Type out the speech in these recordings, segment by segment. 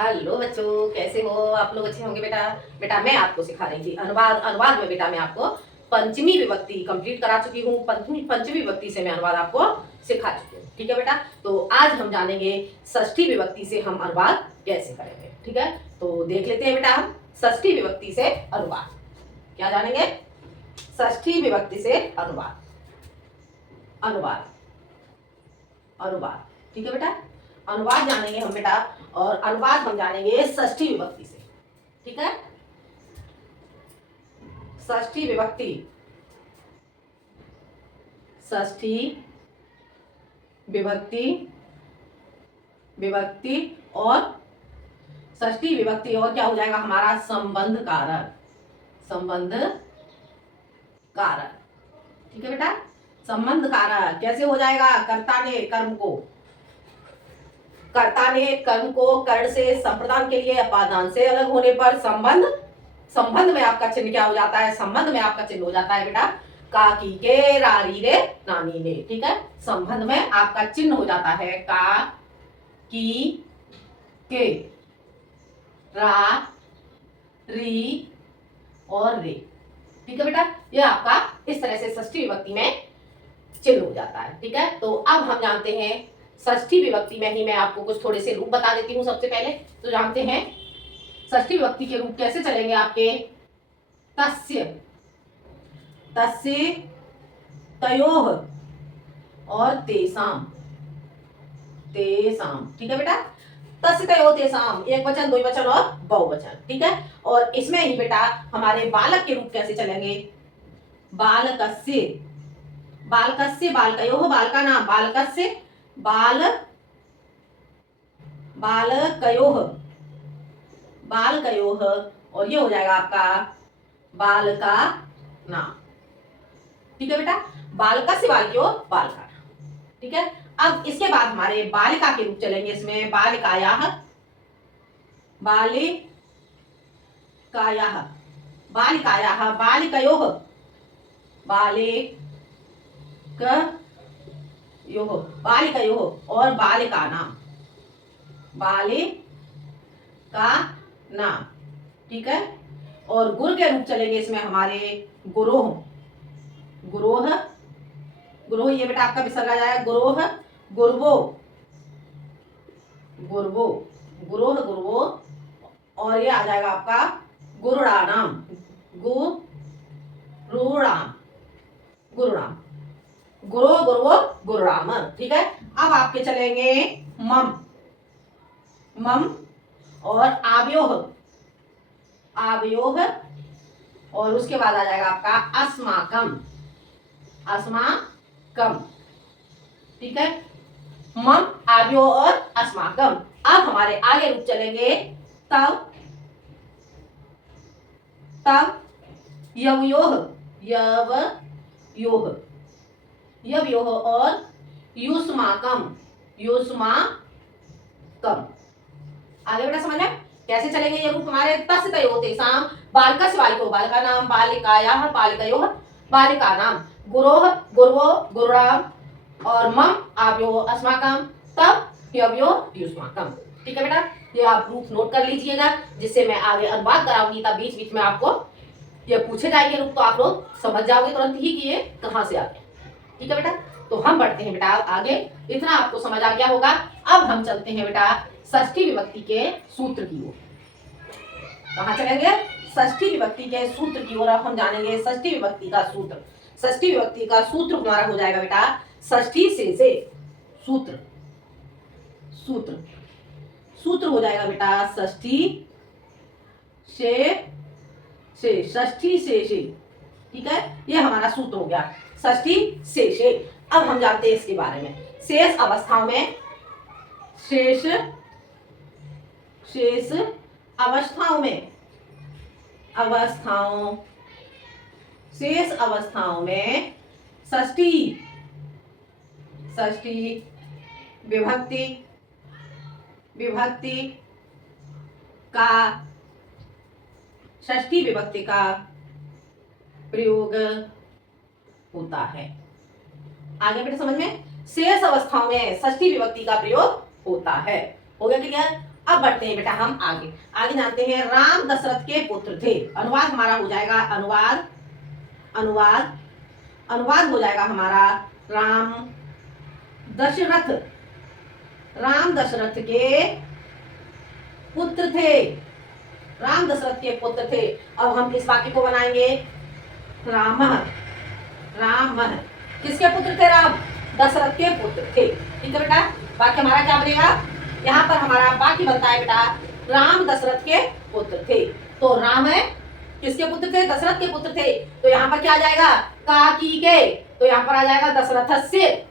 Hello बच्चों, कैसे हो आप लोग? अच्छे होंगे बेटा। बेटा मैं आपको सिखा रही थी अनुवाद। अनुवाद में बेटा मैं आपको पंचमी विभक्ति कंप्लीट करा चुकी हूँ। पंचमी विभक्ति से मैं अनुवाद आपको सिखा चुकी हूँ। ठीक है बेटा। तो आज हम जानेंगे षष्ठी विभक्ति से हम अनुवाद कैसे करेंगे। ठीक है, तो देख लेते हैं बेटा हम षष्ठी विभक्ति से अनुवाद क्या जानेंगे। षष्ठी विभक्ति से अनुवाद अनुवाद अनुवाद। ठीक है बेटा, अनुवाद जानेंगे हम बेटा। और अनुवाद हम जानेंगे षष्ठी विभक्ति से। ठीक है, षष्ठी विभक्ति। षष्ठी विभक्ति विभक्ति और षष्ठी विभक्ति और क्या हो जाएगा हमारा संबंध कारक। संबंध कारक। ठीक है बेटा, संबंध कारक कैसे हो जाएगा? कर्ता ने कर्म को कर्ण से संप्रदान के लिए अपादान से अलग होने पर संबंध में आपका चिन्ह क्या हो जाता है? संबंध में आपका चिन्ह हो जाता है बेटा का की के रारी रे नानी ने। ठीक है, संबंध में आपका चिन्ह हो जाता है का की के रा री और रे। ठीक है बेटा, यह आपका इस तरह से षष्ठी विभक्ति में चिन्ह हो जाता है। ठीक है, तो अब हम जानते हैं षष्ठी विभक्ति में ही मैं आपको कुछ थोड़े से रूप बता देती हूँ। सबसे पहले तो जानते हैं षष्ठी विभक्ति के रूप कैसे चलेंगे आपके। तस्य, तस्य, तयोः और तेसाम, तेसाम। ठीक है बेटा, तस्य तयोः तेसाम एक वचन, द्विवचन और बहुवचन। ठीक है, और इसमें ही बेटा हमारे बालक के रूप कैसे चलेंगे। बालकस्य, बालकस्य, बालकयोः, बाल का नाम बालकस्य, बालकयोः, बालकयोः और ये हो जाएगा आपका बाल का नाम। ठीक है बेटा, बालका से बालकयोः, बाल का नाम। ठीक है, अब इसके बाद हमारे बालिका के रूप चलेंगे। इसमें बालिकायाः, बालिकायाः, बालिकायाः, बालिकयोः, बालिकयोः और बालिका नाम, बालिका नाम। ठीक है, और गुरु के रूप चलेंगे इसमें हमारे गुरोह, गुरोह, गुरोह ये बेटा आपका विसर्ग आ जाएगा गुरोह, गुरवो, गुरवो, गुरोह, गुरवो और ये आ जाएगा आपका गुरुणाम, गुरुणाम, गुरुणाम, गुरो, गुरवो, गुरुणाम। ठीक है, अब आपके चलेंगे मम, मम और आव्योह, आव्योह और उसके बाद आ जाएगा आपका अस्माकम, अस्माकम। ठीक है, मम, आव्यो और अस्माकम। अब हमारे आगे रूप चलेंगे तव, तव, यवयोह, यवयोह, यवयोह और युष्माकम, युष्माकम। आगे बेटा समझ में कैसे चलेंगे ये रूप हमारे। तस्य तयोः तेषां, बालकस्य बालिको, बालिका नाम, बालिकायाः बालिकयोः, बालिका नाम, गुरोः, गुरवो, गुरुणाम और मम, आव्योः, अस्माकम, तव, यवयोः, युष्माकम। ठीक है बेटा, ये आप रूप नोट कर लीजिएगा, जिससे मैं आगे अनुवाद कराऊंगी तब बीच बीच में आपको ये पूछे जाएंगे रूप, तो आप लोग समझ जाओगे तुरंत ही कि ये कहाँ से आते हैं। ठीक है बेटा, तो हम बढ़ते हैं बेटा आगे। इतना आपको समझ आ गया होगा। अब हम चलते हैं बेटा षष्ठी विभक्ति के सूत्र की ओर। कहाँ चलेंगे? षष्ठी विभक्ति के सूत्र की ओर। अब हम जानेंगे षष्ठी विभक्ति का सूत्र। षष्ठी विभक्ति का सूत्र हमारा हो जाएगा बेटा षष्ठी से सूत्र, सूत्र, सूत्र हो जाएगा बेटा षष्ठी से, षष्ठी से। ठीक है, ये हमारा सूत्र हो गया षष्ठी से। अब हम जानते हैं इसके बारे में। शेष अवस्थाओं में, शेष अवस्थाओं में, शेष अवस्थाओं में षष्ठी विभक्ति का, षष्ठी विभक्ति का प्रयोग होता है। आगे बेटा समझ में, शेष अवस्थाओं में षष्ठी विभक्ति का प्रयोग होता है। हो गया क्लियर? अब बढ़ते हैं बेटा हम आगे। आगे जानते हैं राम दशरथ के पुत्र थे। अनुवाद हमारा हो जाएगा, अनुवाद अनुवाद अनुवाद हो जाएगा हमारा, राम दशरथ, राम दशरथ के पुत्र थे, राम दशरथ के पुत्र थे। अब हम इस वाक्य को बनाएंगे, राम, राम किसके पुत्र थे? राम दशरथ के पुत्र थे। ठीक है बेटा, वाक्य हमारा क्या बनेगा? यहाँ पर हमारा वाक्य बनता है बेटा, राम दशरथ के पुत्र थे। तो राम है किसके पुत्र थे? दशरथ के पुत्र थे। तो यहाँ पर क्या आ जाएगा? का की के, तो यहाँ पर आ जाएगा दशरथस्य,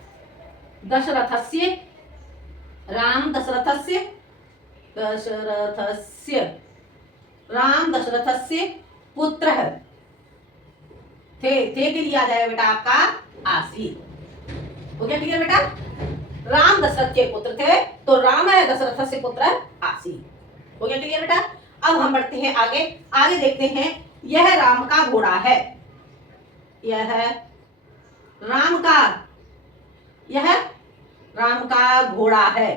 दशरथस्य, राम दशरथस्य, दशरथस्य, राम दशरथस्य पुत्र थे। थे के लिए आ जाएगा बेटा आपका आसीत। हो गया क्लियर बेटा? राम दशरथ के पुत्र थे, तो राम है दशरथ से पुत्र आसीत। हो गया क्लियर बेटा? अब हम बढ़ते हैं आगे। आगे देखते हैं, यह राम का घोड़ा है, यह राम का, यह राम का घोड़ा है,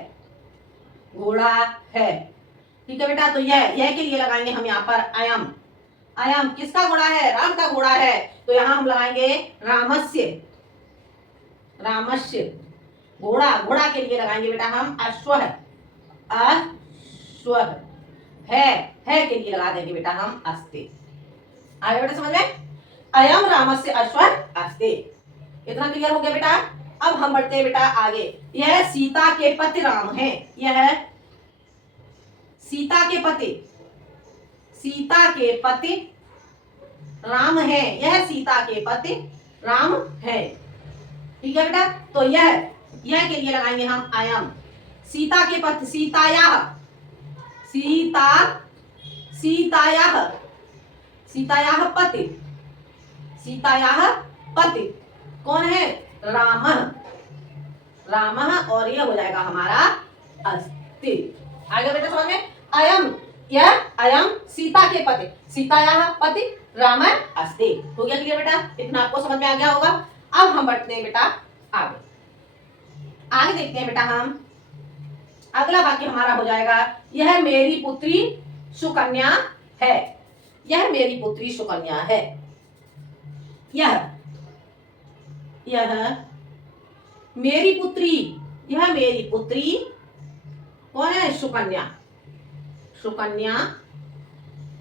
घोड़ा है। ठीक है बेटा, तो यह के लिए लगाएंगे हम यहाँ पर अयम, अयम किसका घोड़ा है? राम का घोड़ा है। तो यहाँ हम लगाएंगे रामस्य, रामस्य, घोड़ा, घोड़ा के लिए लगाएंगे बेटा हम अश्व, अश्व, है के लिए लगा देंगे बेटा हम अस्ते। आगे बेटा समझ में? अयम रामस्य अश्व अस्ते। इतना क्लियर हो गया बेटा? अब हम बढ़ते हैं बेटा आगे। यह सीता के पति राम है, यह सीता के पति, सीता के पति राम है, यह सीता के पति राम है। ठीक है बेटा, तो यह के लिए लगाएंगे हम अयम, सीता के पति, सीताया, सीता, सीताया, सीताया पति, सीताया पति कौन है? राम, राम, और यह हो जाएगा हमारा अस्ति। आगे बेटा समझ में? अयम, यह अयम सीता के पति, सीताया पति राम अस्ति। हो गया क्लियर बेटा? इतना आपको समझ में आ गया होगा। अब हम बढ़ते हैं बेटा आगे। आगे देखते हैं बेटा हम, अगला वाक्य हमारा हो जाएगा, यह मेरी पुत्री सुकन्या है, यह मेरी पुत्री सुकन्या है। यह मेरी पुत्री, यह मेरी पुत्री कौन है? सुकन्या, सुकन्या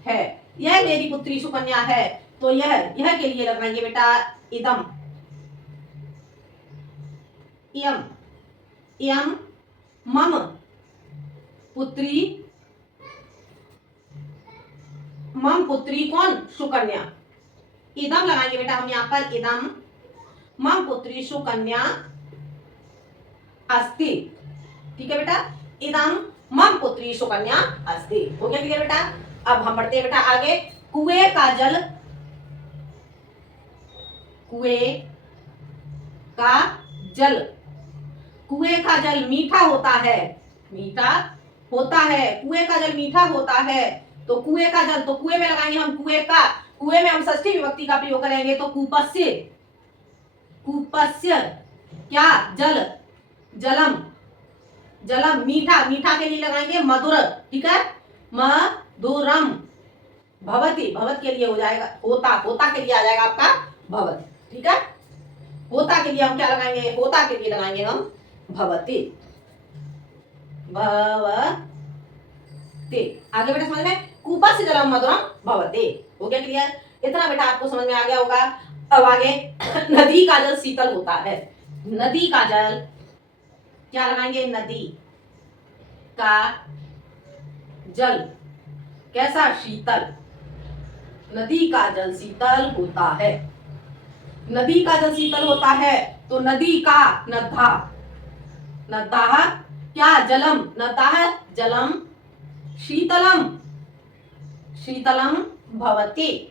है, यह मेरी पुत्री सुकन्या है। तो यह के लिए लगाएंगे बेटा इदम, इयम, इयम मम पुत्री, मम पुत्री कौन? सुकन्या। इदम लगाएंगे बेटा हम यहाँ पर, इदम मम पुत्री सुकन्या अस्ति। ठीक है बेटा, इदम मम पुत्री सुकन्या अस्ति। हो गया क्लियर बेटा? अब हम बढ़ते हैं बेटा आगे। कुएं का जल, कुएं का जल, कुएं का जल मीठा होता है, मीठा होता है, कुएं का जल मीठा होता है। तो कुएं का जल, तो कुएं में लगाएंगे हम कुएं का, कुएं में हम षष्ठी विभक्ति का प्रयोग करेंगे, तो कूपस्य, कूपस्य क्या? जल, जलम, जलम मीठा, मीठा के लिए लगाएंगे मधुर। ठीक है, मधुरम भवती, भवत के लिए हो जाएगा होता, होता के लिए आ जाएगा आपका भवत। ठीक है, होता के लिए हम क्या लगाएंगे? होता के लिए लगाएंगे हम भवती, भवती। आगे बेटा समझ में? कूपस्य जलम मधुरम भवती। हो गया क्लियर? इतना बेटा आपको समझ में आ गया होगा। अब आगे, नदी का जल शीतल होता है, नदी का जल क्या लगाएंगे? नदी का जल कैसा? शीतल, नदी का जल शीतल होता है, नदी का जल शीतल होता है। तो नदी का, नद्धा, नद्धा क्या? जलम, नद्धा जलम शीतलम, शीतलम भवति,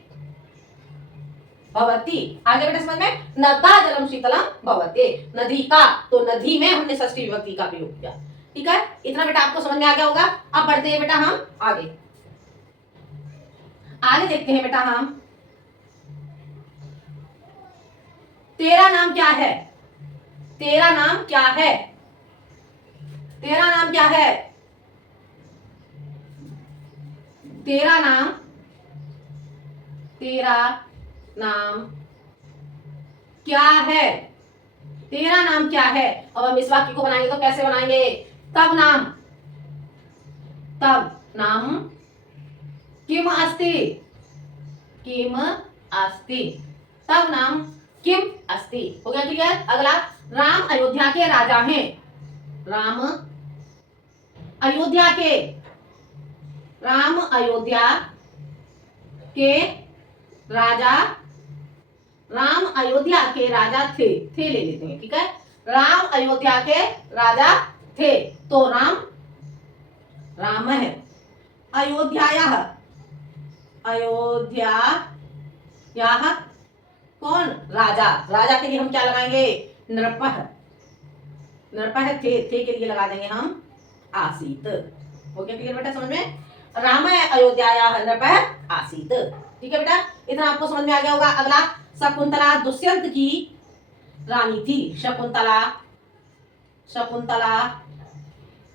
भवति। आगे बेटा समझ में? नद्धा जलम शीतलम भवति, नदी का, तो नदी में हमने षष्ठी विभक्ति का प्रयोग किया। ठीक है, इतना बेटा आपको समझ में आ गया होगा। अब बढ़ते हैं बेटा हम आगे। आगे देखते हैं बेटा हम, तेरा नाम क्या है? तेरा नाम क्या है? तेरा नाम क्या है? तेरा नाम, तेरा नाम क्या है, तेरा नाम क्या है। अब हम इस वाक्य को बनाएंगे तो कैसे बनाएंगे, तब नाम, तब नाम किम अस्ति, किम अस्ति, तब नाम किम अस्ति। हो गया क्लियर। अगला, राम अयोध्या के राजा हैं, राम अयोध्या के, राम अयोध्या के राजा, राम अयोध्या के राजा थे ले लेते हैं, ठीक है। राम अयोध्या के राजा थे, तो राम, राम है। अयोध्यायाः, अयोध्यायाः कौन, राजा, राजा के लिए हम क्या लगाएंगे, नृपः, नृपः थे के लिए लगा देंगे हम आसीत। हो गया क्लियर बेटा, समझ में। राम अयोध्यायाः नृपः आसीत, ठीक है बेटा, इतना आपको समझ में आ गया होगा। अगला, शकुंतला दुष्यंत की रानी थी, शकुंतला, शकुंतला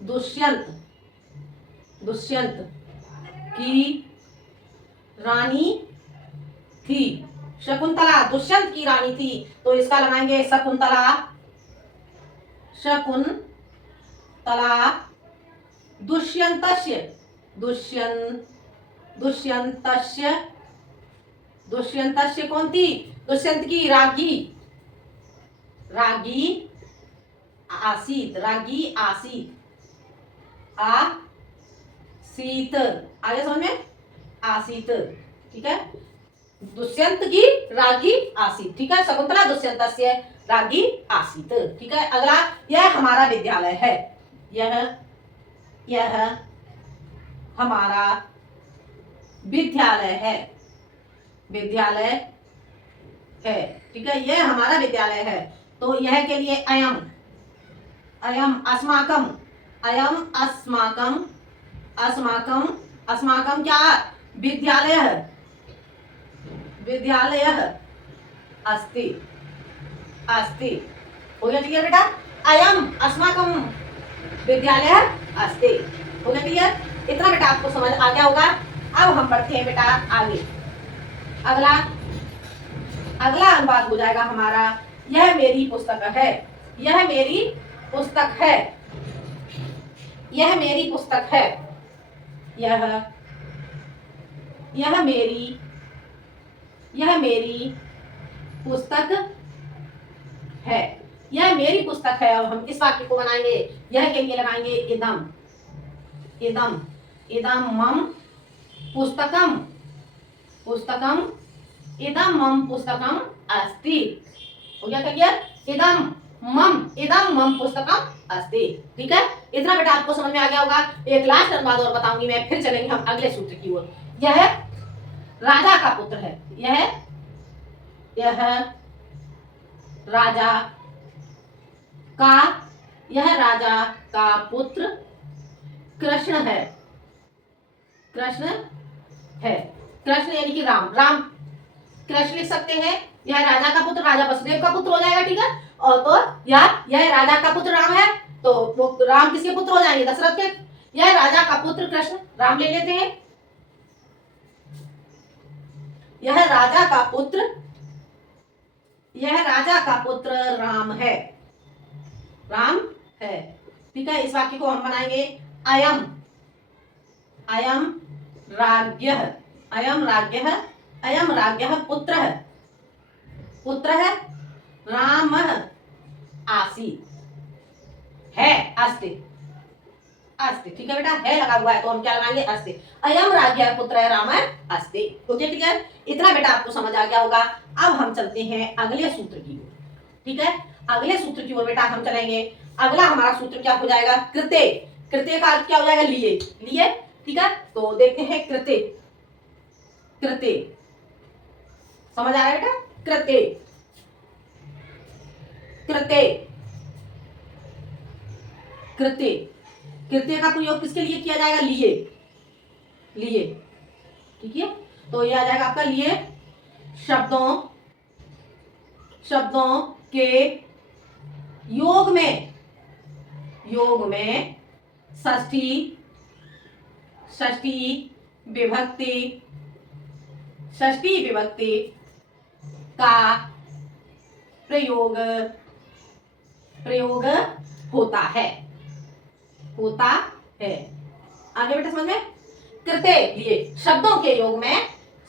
दुष्यंत, दुष्यंत की रानी थी, शकुंतला दुष्यंत की रानी थी, तो इसका लगाएंगे शकुंतला, शकुंतला दुष्यंतस्य, दुष्यंतस्य, दुष्यंतस्य कौन थी, दुष्यंत की रागी, रागी आसीत, रागी आसीत, आसीत, आगे समझ में, आसीत, ठीक है। दुष्यंत की रागी आसीत, ठीक है। शकुंतला दुष्यंतस्य रागी आसीत, ठीक है। अगला, यह हमारा विद्यालय है, यह हमारा विद्यालय है, विद्यालय है, ठीक है, यह हमारा विद्यालय है। तो यह के लिए अयम, अयम अस्माकम, अयम अस्माकम, अस्माकम, अस्माकम क्या, विद्यालय, विद्यालय अस्ति, अस्ति। हो गया क्लियर बेटा, अयम अस्माकम विद्यालय अस्ति। हो गया क्लियर, इतना बेटा आपको समझ आ गया होगा। अब हम बढ़ते हैं बेटा आगे। अगला, अगला अनुवाद हो जाएगा हमारा, यह मेरी पुस्तक है, यह मेरी पुस्तक है, यह मेरी पुस्तक है, यह मेरी, यह मेरी पुस्तक है, यह मेरी पुस्तक है। अब हम इस वाक्य को बनाएंगे, यह के लिए लगाएंगे इदम, इदम, इदम मम पुस्तकम, पुस्तकम, इदम मम पुस्तकम अस्ति। हो गया क्लियर, इदम मम पुस्तकम अस्ति, ठीक है। इतना बेटा आपको समझ में आ गया होगा। एक लास्ट अनुवाद और बताऊंगी मैं, फिर चलेंगे हम अगले सूत्र की ओर। यह राजा का पुत्र है, यह राजा का, यह राजा का पुत्र कृष्ण है, कृष्ण है, कृष्ण यानी कि राम, राम कृष्ण लिख सकते हैं। यह राजा का पुत्र, राजा वसुदेव का पुत्र हो जाएगा, ठीक है। और तो यह राजा का पुत्र राम है, तो वो राम किसके पुत्र हो जाएंगे, दशरथ के। यह राजा का पुत्र कृष्ण, राम ले लेते हैं, यह राजा का पुत्र, यह राजा का पुत्र राम है, राम है, ठीक है। इस वाक्य को हम बनाएंगे अयम, अयम राज्ञः, अयम राज्ञः, अयम राज्ञः पुत्रः, पुत्रः रामः आसीत्, है अस्ति, अस्ति, ठीक है बेटा, है लगा हुआ है तो हम क्या लगाएंगे, अस्ति। अयम राज्ञः पुत्रः रामः अस्ति। ओके क्लियर, इतना बेटा आपको समझ आ गया होगा। अब हम चलते हैं अगले सूत्र की ओर, ठीक है। अगले सूत्र की ओर बेटा हम चलेंगे। अगला हमारा सूत्र क्या हो जाएगा, कृते। कृते का अर्थ क्या हो जाएगा, लिए, लिए, ठीक है। तो देखते हैं कृते, कृते समझ आ रहा है बेटा, कृते, कृते, कृते, कृत्य का प्रयोग किसके लिए किया जाएगा, लिए, लिए, ठीक है। तो यह आ जाएगा आपका लिए, शब्दों, शब्दों के योग में, योग में षष्ठी, षष्ठी विभक्ति, षष्ठी विभक्ति का प्रयोग होता है। आगे बेटा समझ में? कृत्य लिए शब्दों के योग में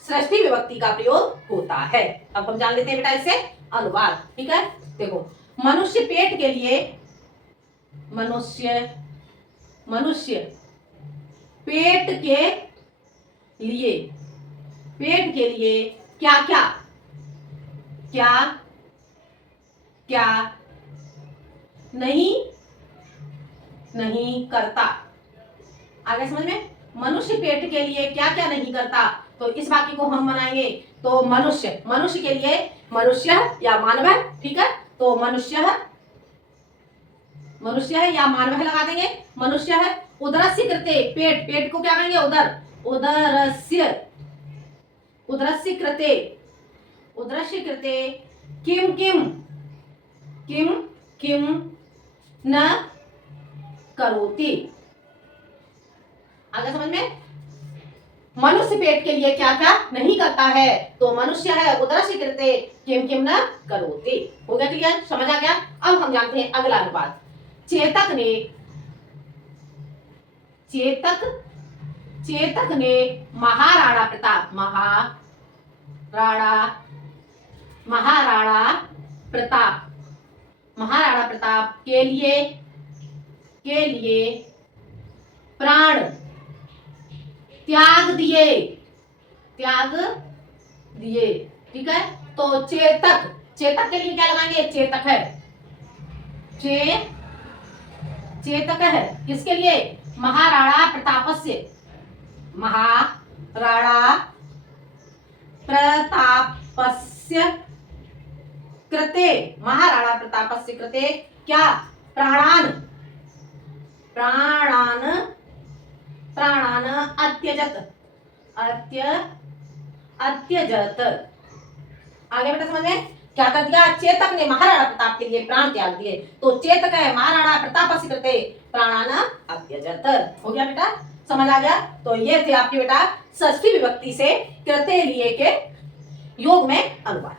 षष्ठी विभक्ति का प्रयोग होता है। अब हम जान लेते हैं बेटा इससे अनुवाद। ठीक है, देखो मनुष्य पेट के लिए, मनुष्य पेट के लिए क्या नहीं करता। आगे समझ में? मनुष्य पेट के लिए क्या क्या नहीं करता, तो इस वाक्य को हम बनाएंगे तो मनुष्य के लिए मनुष्य या मानव, ठीक है, तो मनुष्य या मानव लगा देंगे। मनुष्य है उदरस्य कृते, पेट को क्या करेंगे? उदरस्य कृते किम न करोति। आगे समझ में? मनुष्य पेट के लिए क्या क्या नहीं करता है, तो मनुष्य है उदरस्य कृते किम न करोति। हो गया क्लियर? समझ आ गया? अब हम जानते हैं अगला अनुवाद। चेतक ने महाराणा प्रताप के लिए प्राण त्याग दिए। ठीक है, तो चेतक के लिए क्या लगाएंगे? चेतक है किसके लिए? महाराणा प्रतापस्य कृते क्या? प्राणान अत्यजत। आगे बेटा समझ में? क्या कर दिया? चेतक ने महाराणा प्रताप के लिए प्राण त्याग दिए, तो चेतक है महाराणा प्रताप कृते प्राणान अत्यजत। हो गया बेटा? समझ आ गया? तो ये थे आपके बेटा षष्ठी विभक्ति से कृते लिए के योग में अनुवाद।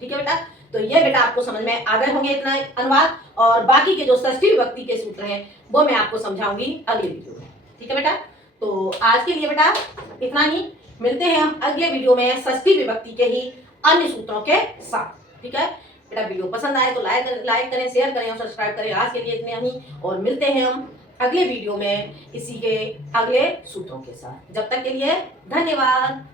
ठीक है बेटा? तो ये बेटा आपको समझ में आ गए होंगे इतना अनुवाद, और बाकी के जो षष्ठी विभक्ति के सूत्र हैं वो मैं आपको समझाऊंगी अगले वीडियो में। ठीक है बेटा? तो आज के लिए बेटा इतना ही, मिलते हैं हम अगले वीडियो में षष्ठी विभक्ति के ही अन्य सूत्रों के साथ। ठीक है बेटा? वीडियो पसंद आए तो लाइक करें, शेयर करें और सब्सक्राइब करें। आज के लिए इतने ही, और मिलते हैं हम अगले वीडियो में इसी के अगले सूत्रों के साथ। जब तक के लिए धन्यवाद।